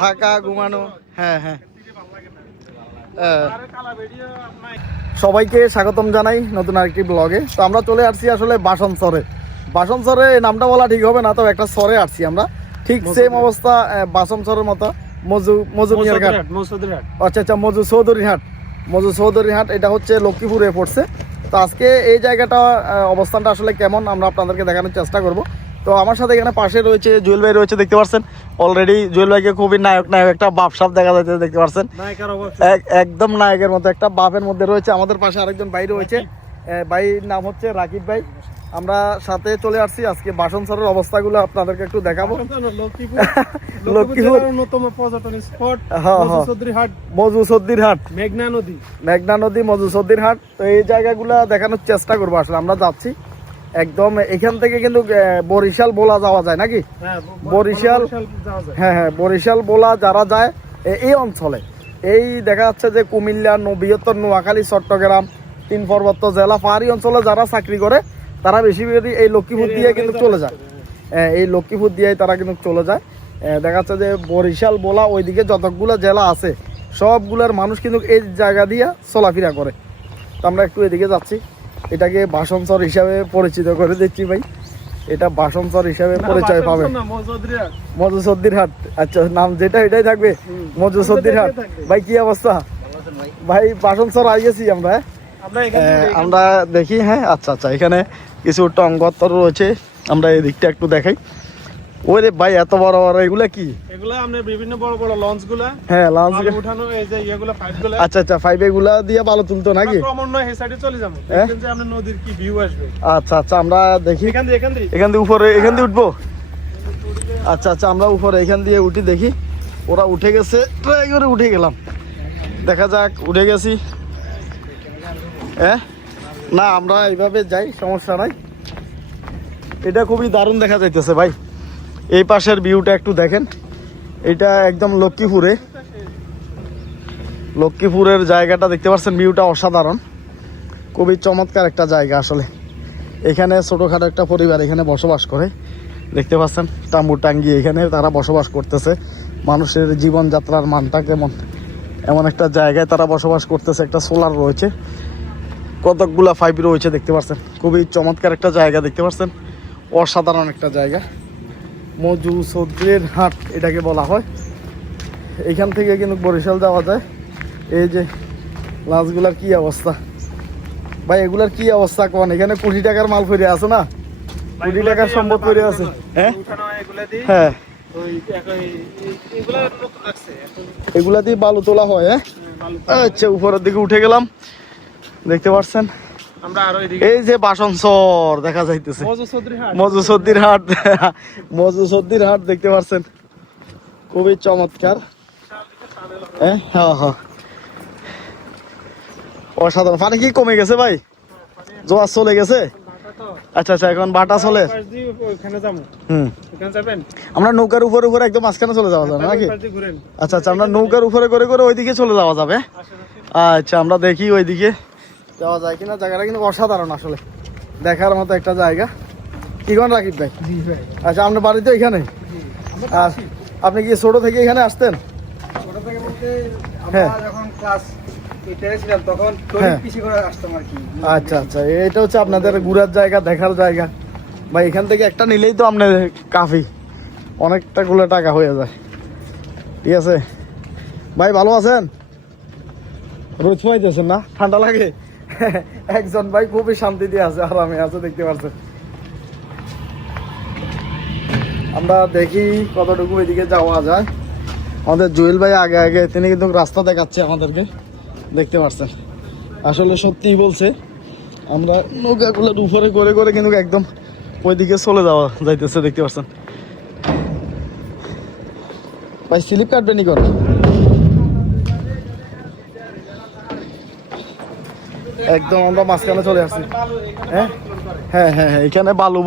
থাকা ঘুমানো। হ্যাঁ হ্যাঁ, সবাইকে স্বাগতম জানাই নতুন আরেকটি ব্লগে। তো আমরা চলে আসছি আসলে বাসনচরে। বাসনচরে নামটা বলা ঠিক হবে না, তো একটা চরে আসছি আমরা, ঠিক সেম অবস্থা বাসনচরের মতো। মজু মিয়ার ঘাট, আচ্ছা আচ্ছা, মজু চৌধুরী হাট, এটা হচ্ছে লক্ষ্মীপুরে পড়ছে। তো আজকে এই জায়গাটা অবস্থানটা আসলে কেমন আমরা আপনাদেরকে দেখানোর চেষ্টা করব। তো আমার সাথে এখানে পাশে রয়েছে জুয়েল ভাই রয়েছে, দেখতে পাচ্ছেন অলরেডি জুয়েল ভাইকে খুবই নায়ক একটা বাপসাপ দেখা যাচ্ছে, দেখতে পাচ্ছেন একদম নায়কের মতো একটা বাপের মধ্যে রয়েছে। আমাদের পাশে আরেকজন ভাই রয়েছে, ভাইয়ের নাম হচ্ছে রাকিব ভাই। আমরা সাথে চলে আসছি আজকে বাসনচরের অবস্থাগুলো আপনাদেরকে একটু দেখাবো। লক্ষ্মীপুর অন্যতম পর্যটন স্পট মজু চৌধুরীর হাট, মেঘনা নদী মজু চৌধুরীর হাট। তো এই জায়গাগুলো দেখানোর চেষ্টা করবো। আসলে আমরা যাচ্ছি একদম এখান থেকে কিন্তু বরিশাল বোলা যাওয়া যায় নাকি? বরিশাল, হ্যাঁ হ্যাঁ, বরিশাল বোলা যারা যায় এই অঞ্চলে, এই দেখা যাচ্ছে যে কুমিল্লা, বৃহত্তর নোয়াখালী, চট্টগ্রাম, তিন পার্বত্য জেলা, পাহাড়ি অঞ্চলে যারা চাকরি করে তারা বেশি এই লক্ষ্মীপুর দিয়ে কিন্তু চলে যায়। এই লক্ষ্মীপুর দিয়ে তারা কিন্তু চলে যায়। দেখা যাচ্ছে যে বরিশাল বোলা ওইদিকে যতগুলো জেলা আছে সবগুলোর মানুষ কিন্তু এই জায়গা দিয়ে চলাফেরা করে। তো আমরা একটু এদিকে যাচ্ছি, এটাকে বাসনচর হিসাবে পরিচিত করে দিচ্ছি ভাই। এটা বাসনচর হিসাবে পরিচয় পাবে, মজু চৌধুরীর হাট। আচ্ছা, নাম যেটা এটাই থাকবে, মজু চৌধুরীর হাট। ভাই কি অবস্থা? ভাই বাসনচর আইয়েছি আমরা, আমরা দেখি। হ্যাঁ আচ্ছা আচ্ছা, এখানে কিছু টঙ্গত্তর রয়েছে, আমরা এই দিকটা একটু দেখাই। ওরে ভাই এত বড় বড় এগুলা কি? এগুলা আমরা বিভিন্ন বড় বড় লঞ্চগুলা, হ্যাঁ লঞ্চ উঠানো, এই যে এগুলা পাইপগুলা। আচ্ছা আচ্ছা, পাইপ এগুলা দিয়ে বালু তুলতো নাকি? ক্রমান্বয়ে এই সাইডে চলে যাবো, দেখেন যে আমরা নদীর কি ভিউ আসবে। আচ্ছা আচ্ছা, আমরা দেখি এখান দিয়ে উপরে, এখান দিয়ে উঠবো। আচ্ছা আচ্ছা, আমরা উপরে এখান দিয়ে উঠি, দেখি ওরা উঠে গেছে, ট্রাই করে উঠে গেলাম, দেখা যাক উঠে গেছি। হ্যাঁ না, আমরা এইভাবে যাই, সমস্যা নাই। এটা খুবই দারুণ দেখা যাইতেছে ভাই। এই পাশের ভিউটা একটু দেখেন, এটা একদম লক্ষ্মীপুরের জায়গাটা দেখতে পাচ্ছেন, ভিউটা অসাধারণ, খুবই চমৎকার একটা জায়গা। আসলে এখানে ছোটোখাটো একটা পরিবার এখানে বসবাস করে, দেখতে পাচ্ছেন তাঁবু টাঙ্গিয়ে এখানে তারা বসবাস করতেছে। মানুষের জীবনযাত্রার মানটা কেমন, এমন একটা জায়গায় তারা বসবাস করতেছে। একটা সোলার রয়েছে, কতকগুলা পাইপ রয়েছে, দেখতে পাচ্ছেন খুবই চমৎকার একটা জায়গা, দেখতে পাচ্ছেন অসাধারণ একটা জায়গা। মজু চৌধুরীর হাট এটাকে বলা হয়। এখান থেকে কিন্তু বরিশাল যাওয়া যায়। এই যে লাঞ্চগুলার কি অবস্থা ভাই, এগুলার কি অবস্থা কোন? এখানে কোটি টাকার মাল ফিরে আছে না, কোটি টাকার সম্পদ ফিরে আছে। হ্যাঁ হ্যাঁ, এগুলা দিয়ে বালু তোলা হয়। হ্যাঁ আচ্ছা, উপরের দিকে উঠে গেলাম, দেখতে পাচ্ছেন এই যে বাসনচর দেখা যাইতেছে, মজু চৌধুরীর হাট দেখতে পাচ্ছেন, খুবই চমৎকার। হ্যাঁ হ্যাঁ হ্যাঁ, অসাধারণ। পানি কি কমে গেছে ভাই? জোয়ার চলে গেছে? আচ্ছা আচ্ছা, এখন বাটা চলে। আমরা নৌকার উপরে একদম মাঝখানে চলে যাওয়া যাবে নাকি? আচ্ছা আচ্ছা, আমরা নৌকার উপরে করে ওইদিকে চলে যাওয়া যাবে। আচ্ছা, আমরা দেখি ওইদিকে যাওয়া যায় কিনা। জায়গাটা কিন্তু অসাধারণ, আসলে দেখার মতো একটা জায়গা। কি কোন রাকিব ভাই? আচ্ছা, আপনার বাড়ি তো এখানে? আর আপনি কি ছোট থেকে এখানে আসতেন? হ্যাঁ, আচ্ছা আচ্ছা, এটা হচ্ছে আপনাদের ঘুরার জায়গা, দেখার জায়গা ভাই। এখান থেকে একটা নিলেই তো আপনার কাফি, অনেকটা গুলো টাকা হয়ে যায়। ঠিক আছে ভাই, ভালো আছেন? রোদ পাইতেছেন না? ঠান্ডা লাগে? একজন ভাই খুবই শান্তিতে আছে, আরামে আছে, দেখতে পাচ্ছেন। আমরা দেখি কতটুকু এদিকে যাওয়া যায়। আমাদের জুয়েল ভাই আগে তিনি কিন্তু রাস্তা দেখাচ্ছে আমাদেরকে, দেখতে পাচ্ছেন। আসলে সত্যিই বলছে, আমরা নৌকাগুলোর উপরে করে কিন্তু একদম ওইদিকে চলে যাওয়া যাইতেছে, দেখতে পাচ্ছেন ভাই। স্লিপ কাটবেনি করে একদম আমরা মাঝখানে চলে আসছি। হ্যাঁ হ্যাঁ হ্যাঁ হ্যাঁ, এখানে বালু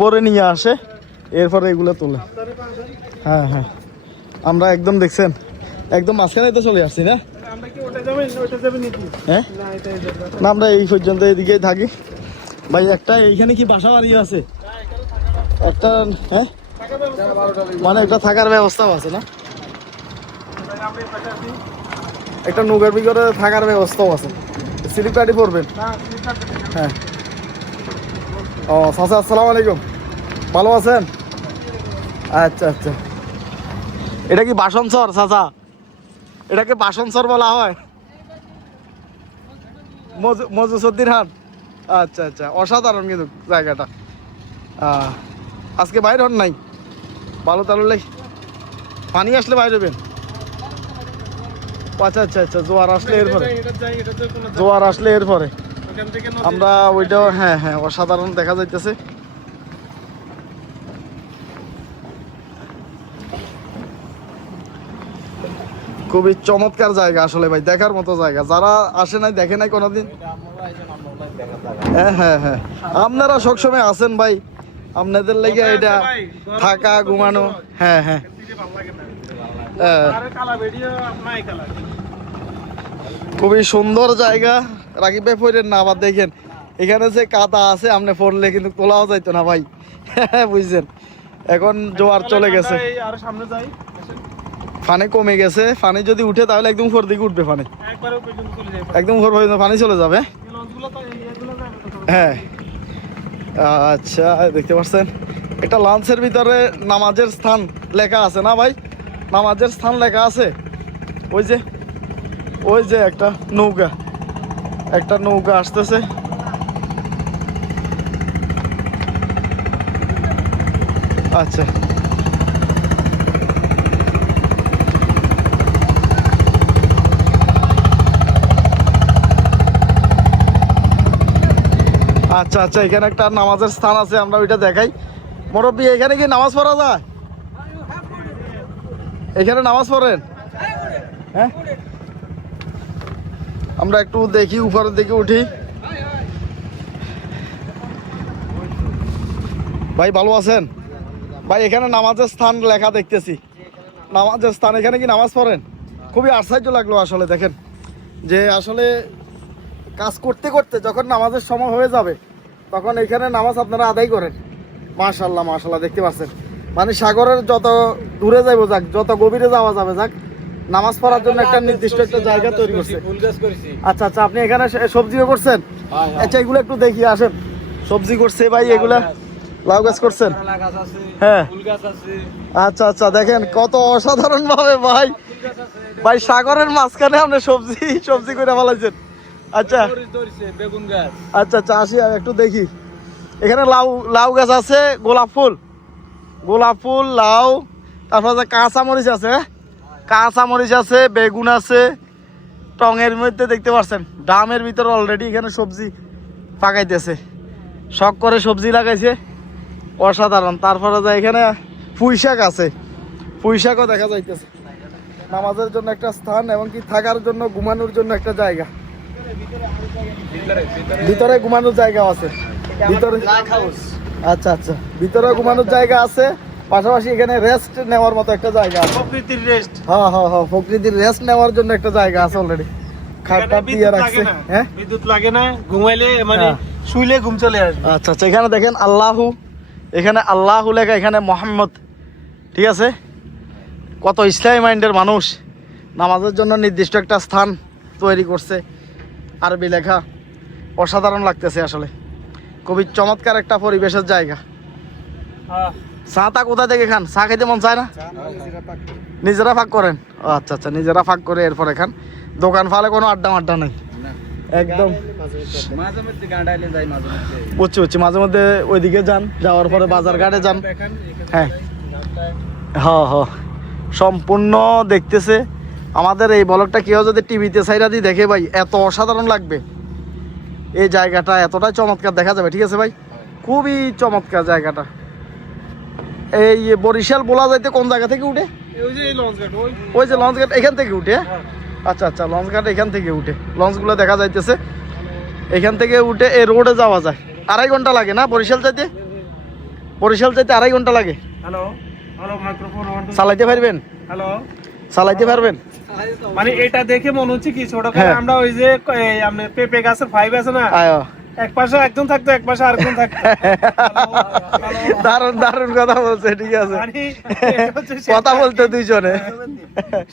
ভরে নিয়ে আসে, এরপরে এগুলো তোলে। হ্যাঁ হ্যাঁ, আমরা একদম দেখছেন একদম মাঝখানে তো চলে আসছি না? হ্যাঁ না, আমরা এই পর্যন্ত এদিকেই থাকি ভাই। একটা এইখানে কি বাসা বাড়ি আছে একটা? হ্যাঁ মানে একটা থাকার ব্যবস্থাও আছে না, একটা নৌকার ভিতরে থাকার ব্যবস্থাও আছে। স্লিপ কাটি পড়বেন? হ্যাঁ। ও চাচা আসসালামু আলাইকুম, ভালো আছেন? আচ্ছা আচ্ছা, এটা কি বাসনচর চাচা? এটাকে বাসনচর বলা হয়? মজুসুদ্দিন হাট। আচ্ছা আচ্ছা, অসাধারণ কিন্তু জায়গাটা। আজকে বাইরে হন নাই? ভালো, তাহলে পানি আসলে বাইরে হবেন? আচ্ছা আচ্ছা আচ্ছা, জোয়ার আসলে এরপরে, জোয়ার আসলে এরপরে আমরা ওইটাও, হ্যাঁ হ্যাঁ, অসাধারণ দেখা যাইতেছে। খুবই চমৎকার জায়গা আসলে ভাই, দেখার মতো জায়গা। যারা আসে নাই, দেখে নাই কোনোদিন, হ্যাঁ হ্যাঁ হ্যাঁ, আপনারা সবসময় আছেন ভাই, আপনাদের লেগে এটা থাকা ঘুমানো। হ্যাঁ হ্যাঁ, খুবই সুন্দর জায়গা। রাকিব ভাই পড়েন না আবার, দেখেন এখানে যে কাদা আছে, আপনি পড়লে কিন্তু তোলাও যাইতো না ভাই, বুঝছেন। এখন জোয়ার চলে গেছে, পানি কমে গেছে। পানি যদি উঠে তাহলে একদম উপর দিকে উঠবে পানি, একদম উপর পর্যন্ত পানি চলে যাবে। হ্যাঁ আচ্ছা, দেখতে পাচ্ছেন একটা লঞ্চের ভিতরে নামাজের স্থান লেখা আছে না ভাই? নামাজের স্থান লেখা আছে। ওই যে, ওই যে একটা নৌকা, একটা নৌকা আসতেছে। আচ্ছা, আচ্ছা আচ্ছা, এখানে একটা নামাজের স্থান আছে, আমরা ওইটা দেখাই। মুরব্বী, এখানে কি নামাজ পড়া যায়? এখানে নামাজ পড়েন? হ্যাঁ, আমরা একটু দেখি, উপরের দিকে উঠি। ভাই ভালো আছেন? ভাই এখানে নামাজের স্থান লেখা দেখতেছি, নামাজের স্থান। এখানে কি নামাজ পড়েন? খুবই আশ্চর্য লাগলো আসলে, দেখেন যে আসলে কাজ করতে করতে যখন নামাজের সময় হয়ে যাবে, তখন এখানে নামাজ আপনারা আদায় করেন। মাশাআল্লাহ মাশাআল্লাহ, দেখতে পাচ্ছেন মানে সাগরের যত দূরে যাইব যাক, যত গভীরে যাওয়া যাবে যাক, নামাজ পড়ার জন্য একটা নির্দিষ্ট একটা জায়গা তৈরি করছে। আচ্ছা আচ্ছা, আপনি এখানে সবজিও করছেন? আচ্ছা, এগুলো একটু দেখি, আসেন। সবজি করছে ভাই, এগুলা লাউ গাছ করছেন? হ্যাঁ, আচ্ছা আচ্ছা, দেখেন কত অসাধারণ ভাবে ভাই, ভাই সাগরের মাঝখানে আপনি সবজি করে ফেলাইছেন। আচ্ছা আচ্ছা আচ্ছা, আসি একটু দেখি। এখানে লাউ গাছ আছে, গোলাপ ফুল, লাউ, তারপর কাঁচা মরিচ আছে, কাঁচা মরিচ আছে, বেগুন আছে টঙের মধ্যে, দেখতে পাচ্ছেন ড্রামের ভিতরে অলরেডি এখানে সবজি পাকাইতেছে, শখ করে সবজি লাগাইছে, অসাধারণ। তারপরে যে এখানে পুঁই শাক আছে, পুঁই শাকও দেখা যাইতেছে। নামাজের জন্য একটা স্থান, এবং কি থাকার জন্য, ঘুমানোর জন্য একটা জায়গা। ভিতরে ঘুমানোর জায়গা আছে, ভিতরে। আচ্ছা আচ্ছা, ভিতরে ঘুমানোর জায়গা আছে, পাশাপাশি এখানে রেস্ট নেওয়ার মতো একটা জায়গা আছে, প্রকৃতির রেস্ট। হ্যাঁ হ্যাঁ হ্যাঁ, প্রকৃতির রেস্ট নেওয়ার জন্য একটা জায়গা আছে অলরেডি, খাটটা দিয়ে রাখছে। হ্যাঁ, বিদ্যুৎ লাগে না, ঘুমাইলে মানে শুইলে ঘুম চলে আসবে। আচ্ছা আচ্ছা, এখানে দেখেন আল্লাহু, এখানে আল্লাহু লেখা, এখানে মোহাম্মদ, ঠিক আছে। কত ইসলামী মাইন্ডের মানুষ নামাজের জন্য নির্দিষ্ট একটা স্থান তৈরি করছে, আরবি লেখা, অসাধারণ লাগতেছে আসলে। খুবই চমৎকার একটা পরিবেশের জায়গা। চাটা কোথা থেকে খান? চা খাইতে মন চায় না? নিজেরা ফাঁক করেন? আচ্ছা আচ্ছা, নিজেরা ফাঁক করে এরপরে খান। দোকান ফালে কোনো আড্ডা নেই একদম? বুঝছি বুঝছি, মাঝে মধ্যে ওইদিকে যান, যাওয়ার পরে বাজার ঘাটে যান। হ্যাঁ হ্যাঁ হ্যাঁ, সম্পূর্ণ দেখতেছে। আমাদের এই ব্লগটা কেউ যদি টিভিতে সাইরা দিয়ে দেখে ভাই, এত অসাধারণ লাগবে। এই জায়গাটা এতটাই চমৎকার দেখা যাবে, ঠিক আছে ভাই, খুবই চমৎকার জায়গাটা। এই বরিশাল বলা যাইতে কোন জায়গা থেকে উঠে? ওই যে লঞ্চ ঘাট, এখান থেকে উঠে? আচ্ছা আচ্ছা, লঞ্চ ঘাট এখান থেকে উঠে, লঞ্চগুলো দেখা যাইতেছে। এখান থেকে উঠে এই রোডে যাওয়া যায়। 2.5 ঘন্টা লাগে না বরিশাল যাইতে? বরিশাল যাইতে 2.5 ঘন্টা লাগে। চালাইতে পারবেন? চালাইতে পারবেন? মানে এটা দেখে মনে হচ্ছে কি ছোট করে আমরা ওই যে আপনি পেঁপে গাছের 5 আছে না, এক পাশে একজন থাকতো, এক পাশে আরেকজন থাকতো। দারুণ দারুণ কথা বলছে, ঠিক আছে, মানে এটা হচ্ছে সেই কথা বলতে দুইজনে।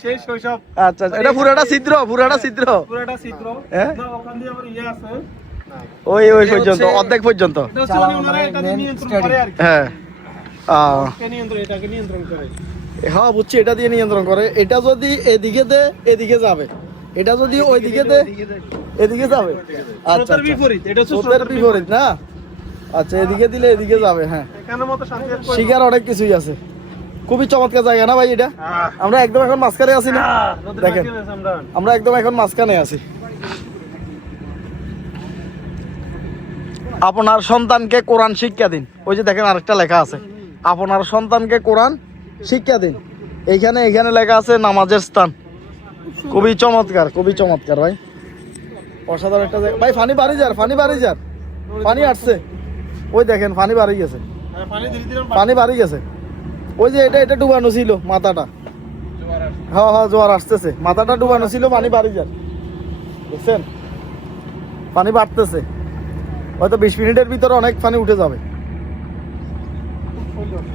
সেই শৈশব। আচ্ছা আচ্ছা, এটা পুরাটা ছিদ্র, পুরাটা ছিদ্র। পুরোটা চিত্র। হ্যাঁ? না, ওখান দিয়ে আবার ইয়ে আছে। ওই পর্যন্ত, অর্ধেক পর্যন্ত। এটা হচ্ছে মানে ওনারা এটাকে নিয়ন্ত্রণ করে আর কি। হ্যাঁ এটাকে নিয়ন্ত্রণ করে। হ্যাঁ বুঝছি, এটা দিয়ে নিয়ন্ত্রণ করে। এটা যদি এদিকে দে এদিকে যাবে, এটা যদি ওইদিকে দে এদিকে যাবে। আচ্ছা স্রোতের আচ্ছা, বিপরীত, এটা হচ্ছে স্রোতের বিপরীত না? আচ্ছা, এদিকে দিলে এদিকে যাবে। হ্যাঁ, এখানের মতো শান্তি আর কই শিকার অনেক কিছুই আছে। খুবই চমৎকার জায়গা না ভাই এটা? আমরা একদম এখন মাঝখানে আছি না? নদীর দেখেন, মাঝখানে আছি আমরা। আমরা একদম এখন মাঝখানে আছি। আপনার সন্তানকে কোরআন শিক্ষা দিন, ওই যে দেখেন আরেকটা লেখা আছে, আপনার সন্তানকে কোরআন শিক্ষা দিন। এখানে লেখা আছে নামাজের স্থান। খুবই চমৎকার, খুবই চমৎকার ভাই, অসাধারণ একটা জায়গা। ভাই পানি বাড়ি যার, পানি বাড়ি যার, পানি আসছে, ওই দেখেন পানি বাড়ি গেছে, হ্যাঁ, পানি ধীরে ধীরে পানি বাড়ি গেছে। ওই যে এটা ডুবানো ছিল মাথাটা। হ্যাঁ হ্যাঁ, জোয়ার আসতেছে, মাথাটা ডুবানো ছিল, পানি বাড়ি যার, বুঝছেন? পানি বাড়তেছে, হয়তো 20 মিনিটের ভিতরে অনেক পানি উঠে যাবে।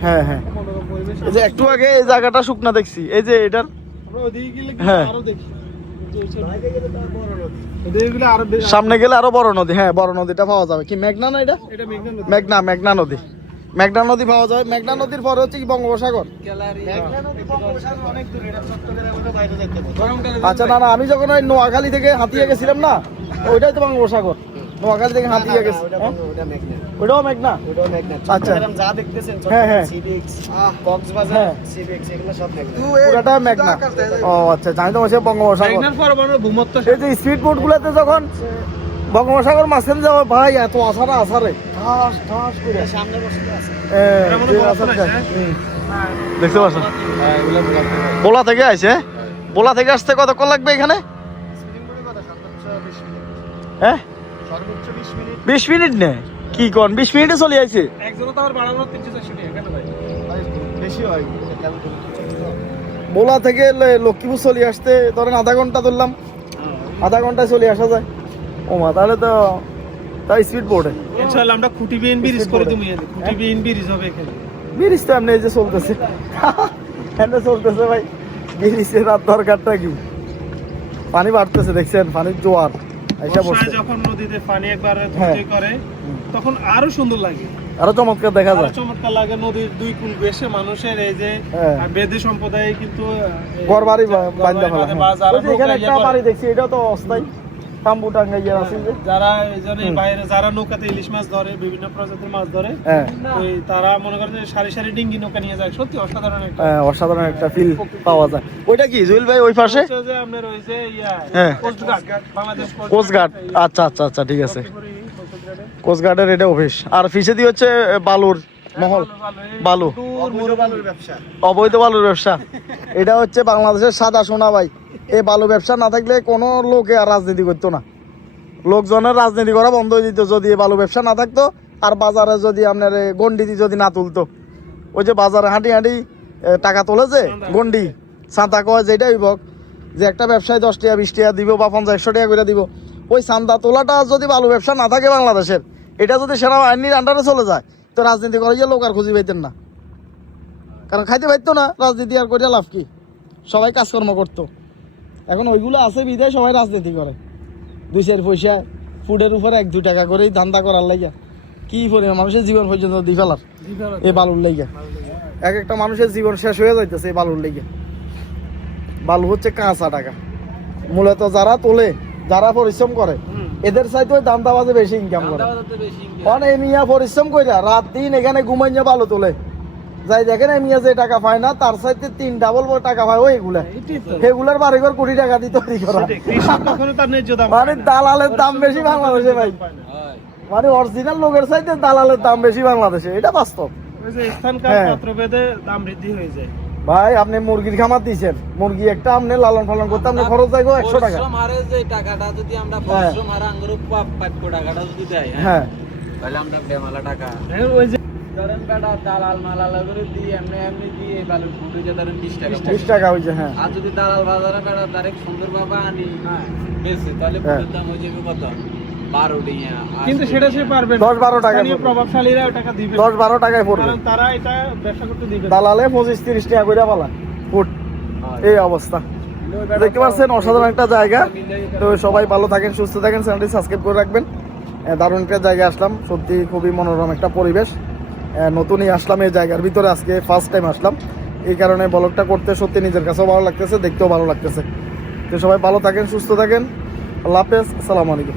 হ্যাঁ হ্যাঁ, মনোরম পরিবেশ। এই যে একটু আগে এই জায়গাটা শুকনা দেখছি, এই যে এটার আমরা ওদিকে গেলে কিন্তু হ্যাঁ। আরো দেখি। ওদিকে গেলে আরো বেশি। সামনে গেলে আরো বড় নদী। হ্যাঁ, বড় নদীটা পাওয়া যাবে। কি মেঘনা না এটা? এটা মেঘনা নদী। মেঘনা নদী, মেঘনা নদী পাওয়া যায়। মেঘনা নদীর পরে হচ্ছে কি বঙ্গোপসাগর। মেঘনা নদী বঙ্গোপসাগর অনেক দূরে, এটা চট্টগ্রামের বাইরে যাইতে হবে। গরমকালে আচ্ছা, না আমি যখন ওই নোয়াখালী থেকে হাতিয়া গেছিলাম না, ওইটাই তো বঙ্গোপসাগর। নোয়াখালী থেকে হাতিয়া গেছি। হ্যাঁ? ওইটাও মেঘনা। আচ্ছা, যা দেখতেছেন হ্যাঁ হ্যাঁ কক্সবাজার, হ্যাঁ, সিবিএক্স এগুলো সব মেঘনা। পুরাটা মেঘনা। ও আচ্ছা, জানি তো হচ্ছে বঙ্গোপসাগর। মেঘনার পর মানে ভূমধ্য এই যে স্পিড বোট গুলাতে যখন বঙ্গোপসাগর মাঝখানে যাওয়া, ভাই এত আসারে ঠাস ঠাস করে। সামনে বসে আছে। এ, মনে যে হয় আসার বড় যায়। আছে, হুম। হ্যাঁ। দেখতে পাচ্ছ? বোলা থেকে আইছে? বোলা থেকে আসতে কতক্ষণ লাগবে এখানে? হ্যাঁ, সর্বোচ্চ 20 মিনিট। 20 মিনিট নে কি কোন? 20 মিনিটে চলে আইছে? একজনও তো আবার বাড়ানো 300-400 টাকা কেন ভাই? বেশি হয়। বোলা থেকে লক্ষ্মীপুর চলে আসতে ধরেন আধা ঘন্টা ধরলাম, আধা ঘন্টায় চলে আসা যায়। ও মা, তাহলে তো তাই স্পিড বোর্ডে ইনশাআল্লাহ আমরা খুঁটি বিএন ব্রিজ করে দিমু এখানে। খুঁটি বিএন ব্রিজ হবে এখানে। ব্রিজ তো এমনি এই যে চলতেছে, এমনি চলতেছে ভাই, ব্রিজের আর দরকারটা কি? পানি বাড়তেছে, দেখছেন পানির জোয়ার আইসা বর্ষায় পড়ছে। যখন নদীতে পানি একবার হ্যাঁ। থই করে তখন আরো সুন্দর লাগে, আরো চমৎকার দেখা আরো যায়। চমৎকার লাগে। নদীর দুই কূল বেশে মানুষের এই যে হ্যাঁ। বেদে সম্প্রদায় কিন্তু ঘর বাড়ি বান্ধা ফেলা। বা যারা এখানে নৌকা একটা ইয়ে করে, বাড়ি দেখছি, এটা তো অস্থায়ী তাম্বু টাঙ্গাইয়া আছে যে। যারা এই জন্য এই বাইরে যারা নৌকাতে ইলিশ মাছ ধরে, বিভিন্ন প্রজাতির মাছ ধরে, হ্যাঁ ওই তারা মনে করেন যে সারি সারি ডিঙ্গি নৌকা নিয়ে যায়। সত্যি অসাধারণ একটা হ্যাঁ, অসাধারণ একটা ফিল পাওয়া যায়। ওইটা কি জুয়েল ভাই ওই পাশে? হচ্ছে যে আপনার ওই যে হ্যাঁ। Coast guard, Bangladesh coastguard. আচ্ছা আচ্ছা আচ্ছা, ঠিক আছে, কোস্টগার্ডের কোস্টগার্ডের এটা অফিস। আর ফিসে দিয়ে হচ্ছে বালুর মহল, বালু, অবৈধ বালুর ব্যবসা। এটা হচ্ছে বাংলাদেশের সাদা সোনা ভাই। এই বালু ব্যবসা না থাকলে কোনো লোকে আর রাজনীতি করতো না, লোকজনের রাজনীতি করা বন্ধ হয়ে যেত যদি এই বালু ব্যবসা না থাকতো। আর বাজারে যদি আপনার গন্ডি যদি না তুলতো, ওই যে বাজারে হাঁটি হাঁটি টাকা তোলে যে গন্ডি চাঁদা কয়, যেটাই হোক, যে একটা ব্যবসায় 10 টাকা 20 টাকা দিব বা 50-100 টাকা করে দিব, ওই চাঁদা তোলাটা যদি বালু ব্যবসা না থাকে বাংলাদেশের, এটা যদি সেনাবাহিনীর আন্ডারে চলে যায়, তো রাজনীতি করে গিয়ে লোক আর খুঁজে পাইতেন না, কারণ খাইতে পারতো না। রাজনীতি আর করে লাভ কি? সবাই কাজকর্ম করতো। এখন ওইগুলো আছে বিধায় সবাই রাজনীতি করে, 2-4 পয়সা ফুডের উপরে 1-2 টাকা করেই ধান্দা করার লাইগা কি পরিমাণ মানুষের জীবন পর্যন্ত দিয়ে ফেলার এই বালুর লাইগা। এক একটা মানুষের জীবন শেষ হয়ে যাইতেছে এই বালুর লাইগা। বালু হচ্ছে কাঁচা টাকা, মূলত যারা তোলে, যারা পরিশ্রম করে, এদের চাইতে ওই দান্দাবাজে বেশি ইনকাম করে। কারণ এই মিয়া পরিশ্রম করে রাত দিন এখানে ঘুমাইয়া বালু তোলে, যাই দেখেন এই মিয়া যে টাকা পায় না তার চাইতে 3 ডাবল টাকা পায় ওইগুলা। সেগুলার বাড়িঘর কোটি টাকা দিয়ে তৈরি করা। কৃষক কখনো তার ন্যায্য দাম মানে দালালের দাম বেশি বাংলাদেশে ভাই, মানে অরিজিনাল লোকের চাইতে দালালের দাম বেশি বাংলাদেশে, এটা বাস্তব। ওই যে স্থানকাল হ্যাঁ। পাত্রভেদে দাম বৃদ্ধি হয়ে যায়। ভাই আপনি মুরগির খামার দিয়েছেন, মুরগি একটা আপনি লালন পালন করতে আপনার খরচ যাইব 100 টাকা। পরিশ্রম হারে যে টাকাটা যদি আমরা পরিশ্রম হারে আঙ্গুর প্রাপ্য টাকাটা যদি দেয়, হ্যাঁ তাহলে আমরা বেমালা টাকা হ্যাঁ, ওই যে ধরেন বেটা দালাল মালাল করে দিয়ে এমনি দিয়ে এই বালুর ফুটে যে ধরেন 20 টাকা 20 টাকা হয়েছে। হ্যাঁ আর যদি দালাল বাজারে বেটা ডাইরেক্ট সুন্দর বাবা আনি বেশি, তাহলে হ্যাঁ। ফুটের দাম হয়ে যাবে কত? 12 টিয়া কিন্তু সেটা সে পারবে না। 10-12 টাকা স্থানীয় পড়বে। প্রভাবশালীরা ওই টাকা দিবে না। 10-12 টাকায় পড়বে, কারণ তারা এটা ব্যবসা করতে দিবে না। দালালে 25-30 টাকা করে পালা ফুট, এই অবস্থা। দেখতে পাচ্ছেন অসাধারণ একটা জায়গা। তো সবাই ভালো থাকেন, সুস্থ থাকেন, চ্যানেলটি সাবস্ক্রাইব করে রাখবেন। দারুণ একটা জায়গায় আসলাম, সত্যি খুবই মনোরম একটা পরিবেশ। নতুনই আসলাম এই জায়গার ভিতরে, আজকে ফার্স্ট টাইম আসলাম, এই কারণে ব্লগটা করতে সত্যি নিজের কাছেও ভালো লাগতেছে, দেখতেও ভালো লাগতেছে। তো সবাই ভালো থাকেন, সুস্থ থাকেন, আল্লাহ হাফেজ, আসসালামু আলাইকুম।